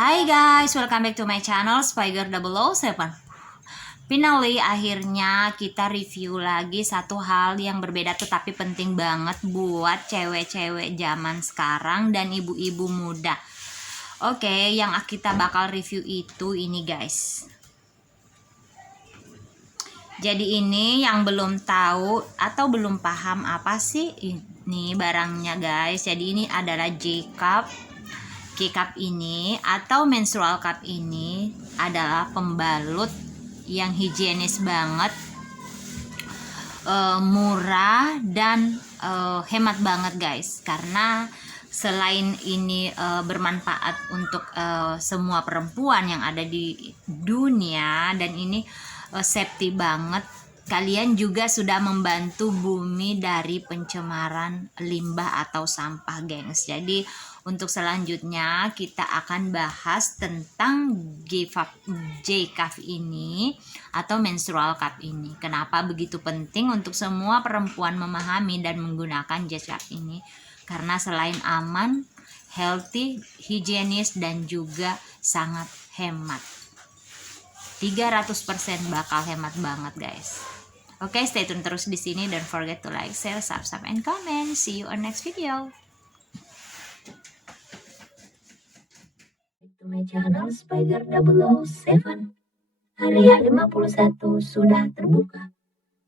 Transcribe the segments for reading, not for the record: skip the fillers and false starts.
Hai guys, welcome back to my channel Spiger007. Finally, akhirnya kita review lagi satu hal yang berbeda tetapi penting banget buat cewek-cewek zaman sekarang dan ibu-ibu muda. Oke, yang kita bakal review itu ini guys. Jadi ini yang belum tahu atau belum paham apa sih ini barangnya guys. Jadi ini adalah J-Cup. J-Cup ini atau menstrual cup ini adalah pembalut yang higienis banget, murah dan hemat banget guys. Karena selain ini bermanfaat untuk semua perempuan yang ada di dunia dan ini safety banget, kalian juga sudah membantu bumi dari pencemaran limbah atau sampah gengs. Jadi untuk selanjutnya kita akan bahas tentang J-Cup ini atau menstrual cup ini. Kenapa begitu penting untuk semua perempuan memahami dan menggunakan J-Cup ini? Karena selain aman, healthy, higienis dan juga sangat hemat. 300% bakal hemat banget guys. Oke, stay tune terus di sini. Don't forget to like, share, subscribe, and comment. See you on next video. To my channel Spiger007. Area 51 sudah terbuka.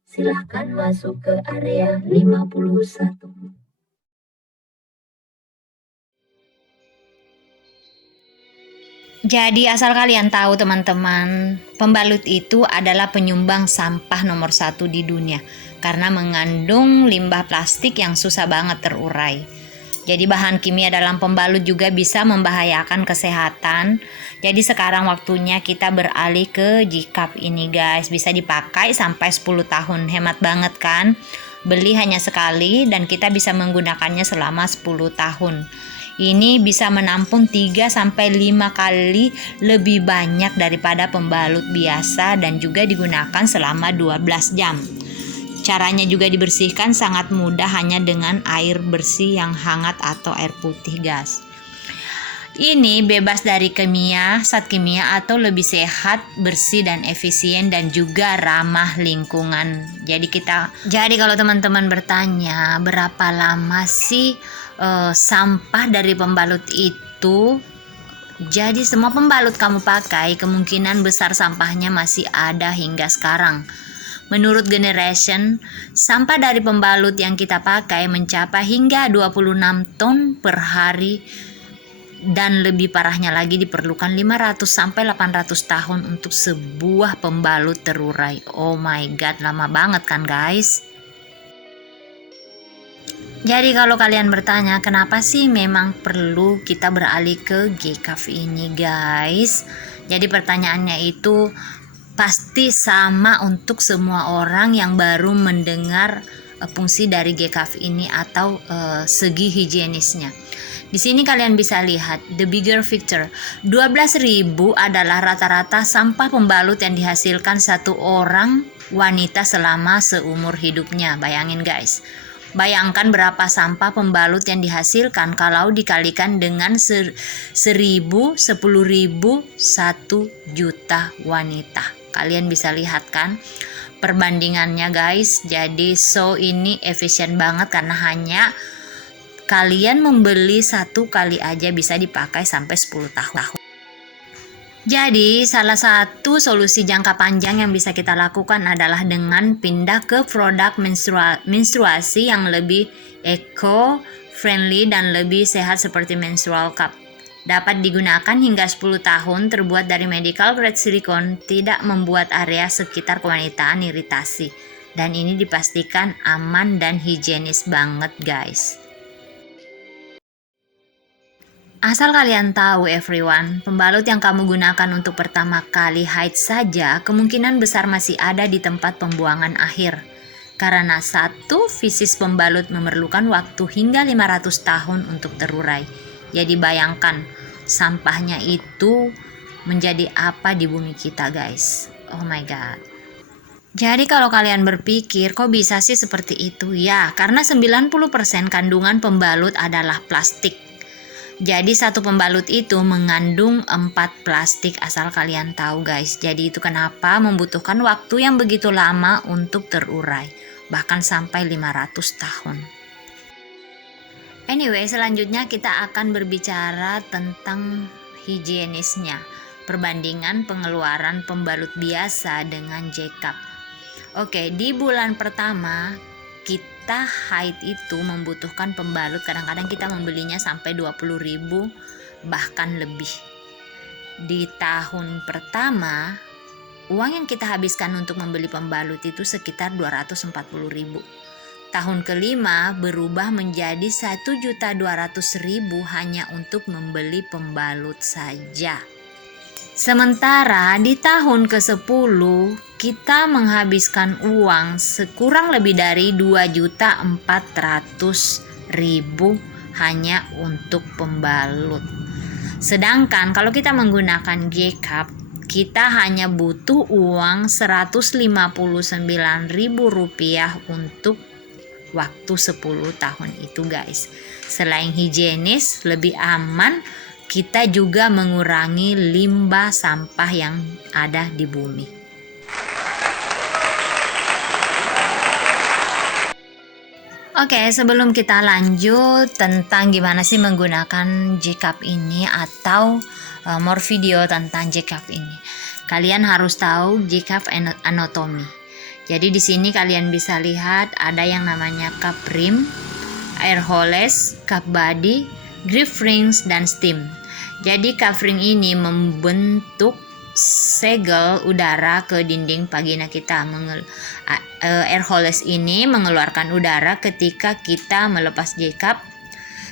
Silahkan masuk ke area 51. Jadi asal kalian tahu teman-teman, pembalut itu adalah penyumbang sampah nomor 1 di dunia karena mengandung limbah plastik yang susah banget terurai. Jadi bahan kimia dalam pembalut juga bisa membahayakan kesehatan. Jadi sekarang waktunya kita beralih ke J-Cup ini guys. Bisa dipakai sampai 10 tahun. Hemat banget kan? Beli hanya sekali dan kita bisa menggunakannya selama 10 tahun. Ini bisa menampung 3-5 kali lebih banyak daripada pembalut biasa dan juga digunakan selama 12 jam. Caranya juga dibersihkan sangat mudah hanya dengan air bersih yang hangat atau air putih guys. Ini bebas dari zat kimia atau lebih sehat, bersih dan efisien dan juga ramah lingkungan. Jadi kalau teman-teman bertanya berapa lama sih sampah dari pembalut itu, jadi semua pembalut kamu pakai kemungkinan besar sampahnya masih ada hingga sekarang. Menurut Generation, sampah dari pembalut yang kita pakai mencapai hingga 26 ton per hari dan lebih parahnya lagi diperlukan 500-800 tahun untuk sebuah pembalut terurai. Oh my god, lama banget kan guys? Jadi kalau kalian bertanya kenapa sih memang perlu kita beralih ke J-Cup ini guys? Jadi pertanyaannya itu pasti sama untuk semua orang yang baru mendengar fungsi dari J-Cup ini atau segi higienisnya. Di sini kalian bisa lihat the bigger picture. 12.000 adalah rata-rata sampah pembalut yang dihasilkan satu orang wanita selama seumur hidupnya. Bayangin guys. Bayangkan berapa sampah pembalut yang dihasilkan kalau dikalikan dengan 1.000, 10.000, 1 juta wanita. Kalian bisa lihat kan perbandingannya guys. Jadi ini efisien banget karena hanya kalian membeli satu kali aja bisa dipakai sampai 10 tahun. Jadi salah satu solusi jangka panjang yang bisa kita lakukan adalah dengan pindah ke produk menstruasi yang lebih eco-friendly dan lebih sehat seperti menstrual cup. Dapat digunakan hingga 10 tahun, terbuat dari medical grade silikon, tidak membuat area sekitar kewanitaan iritasi. Dan ini dipastikan aman dan higienis banget guys. Asal kalian tahu everyone, pembalut yang kamu gunakan untuk pertama kali haid saja kemungkinan besar masih ada di tempat pembuangan akhir. Karena satu fesis pembalut memerlukan waktu hingga 500 tahun untuk terurai. Jadi bayangkan sampahnya itu menjadi apa di bumi kita guys. Oh my god. Jadi kalau kalian berpikir kok bisa sih seperti itu? Ya, karena 90% kandungan pembalut adalah plastik. Jadi satu pembalut itu mengandung 4 plastik, asal kalian tahu guys. Jadi itu kenapa membutuhkan waktu yang begitu lama untuk terurai, bahkan sampai 500 tahun. Anyway, selanjutnya kita akan berbicara tentang higienisnya, perbandingan pengeluaran pembalut biasa dengan J-cup. Oke, di bulan pertama kita haid itu membutuhkan pembalut, kadang-kadang kita membelinya sampai 20.000 bahkan lebih. Di tahun pertama, uang yang kita habiskan untuk membeli pembalut itu sekitar 240.000. Tahun kelima berubah menjadi 1.200.000 hanya untuk membeli pembalut saja. Sementara di tahun ke-10 kita menghabiskan uang sekurang lebih dari 2.400.000 hanya untuk pembalut. Sedangkan kalau kita menggunakan J-cup, kita hanya butuh uang Rp159.000 untuk waktu 10 tahun itu guys. Selain higienis, lebih aman, kita juga mengurangi limbah sampah yang ada di bumi. Oke, sebelum kita lanjut tentang gimana sih menggunakan J-cup ini atau more video tentang J-cup ini, kalian harus tahu J-cup anatomy. Jadi di sini kalian bisa lihat ada yang namanya cup rim, air hose, cup body, grip rings, dan stem. Jadi cup ring ini membentuk segel udara ke dinding vagina kita. Air hose ini mengeluarkan udara ketika kita melepas J-cup.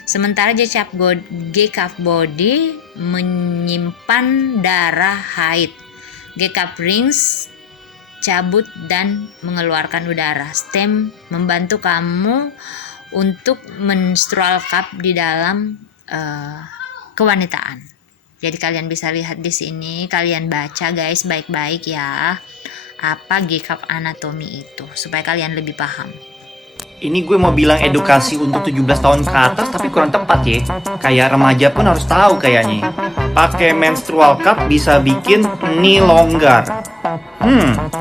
Sementara J-cup body menyimpan darah haid. J-cup rings cabut dan mengeluarkan udara. Stem membantu kamu untuk menstrual cup di dalam kewanitaan. Jadi kalian bisa lihat di sini, kalian baca guys baik-baik ya apa J-cup anatomy itu supaya kalian lebih paham. Ini gue mau bilang edukasi untuk 17 tahun ke atas tapi kurang tepat ya. Kayak remaja pun harus tahu kayaknya. Pakai menstrual cup bisa bikin knee longgar.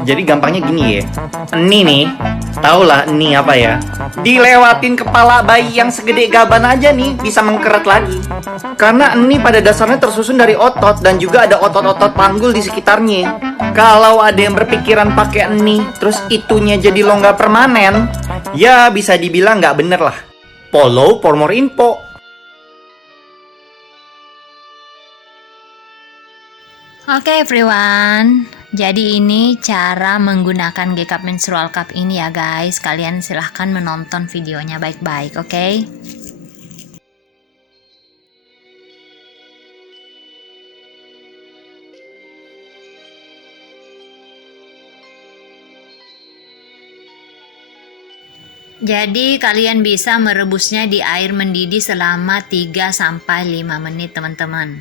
Jadi gampangnya gini ya. Knee nih, tau lah knee apa ya. Dilewatin kepala bayi yang segede gaban aja nih bisa mengkeret lagi. Karena knee pada dasarnya tersusun dari otot dan juga ada otot-otot panggul di sekitarnya. Kalau ada yang berpikiran pakai knee terus itunya jadi longgar permanen, ya bisa dibilang nggak bener lah. Follow for more info. Oke everyone, jadi ini cara menggunakan J-cup menstrual cup ini ya guys. Kalian silahkan menonton videonya baik-baik, oke? Jadi kalian bisa merebusnya di air mendidih selama 3-5 menit teman-teman.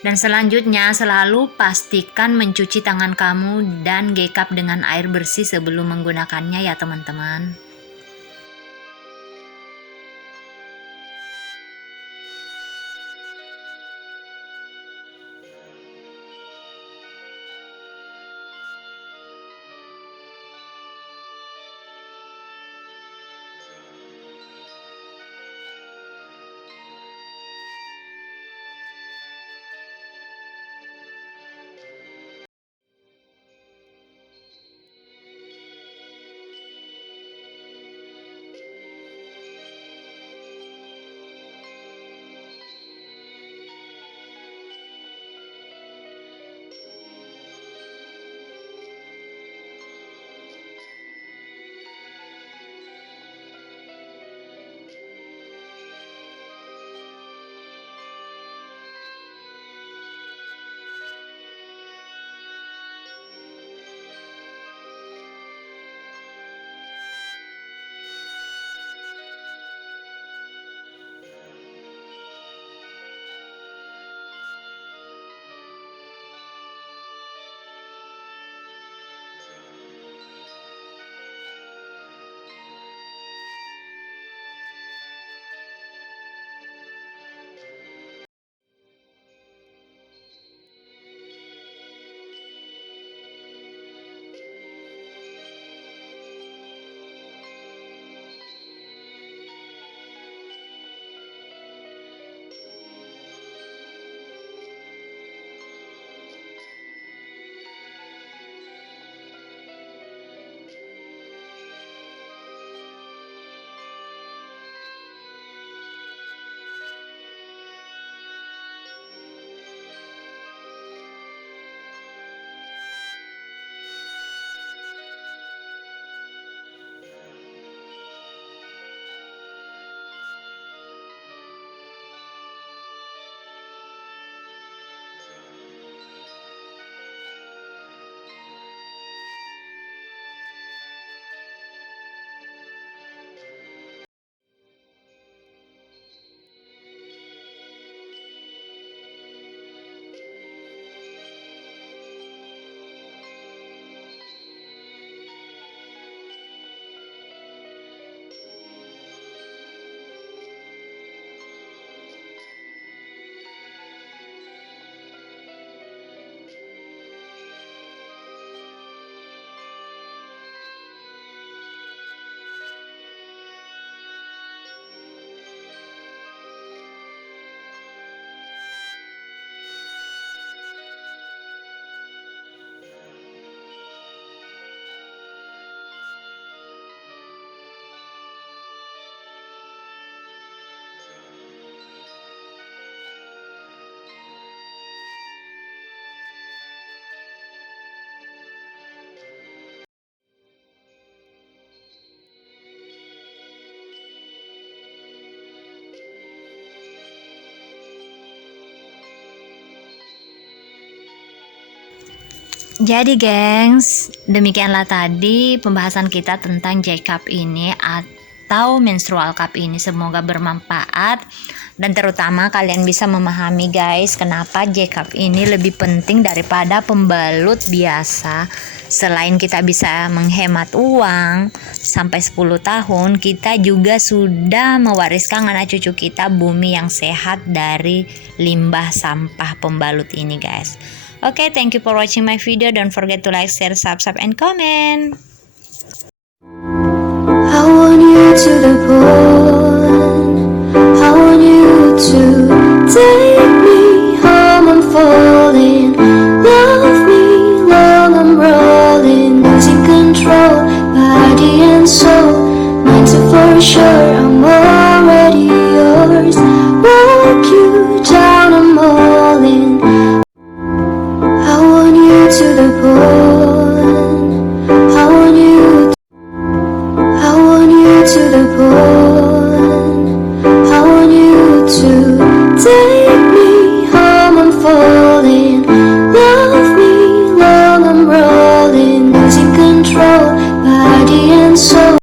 Dan selanjutnya selalu pastikan mencuci tangan kamu dan J-cup dengan air bersih sebelum menggunakannya ya teman-teman. Jadi gengs, demikianlah tadi pembahasan kita tentang J-Cup ini atau menstrual cup ini. Semoga bermanfaat dan terutama kalian bisa memahami guys kenapa J-Cup ini lebih penting daripada pembalut biasa. Selain kita bisa menghemat uang sampai 10 tahun, kita juga sudah mewariskan anak cucu kita bumi yang sehat dari limbah sampah pembalut ini guys. Okay, thank you for watching my video. Don't forget to like, share, subscribe, and comment. I want you to the bone.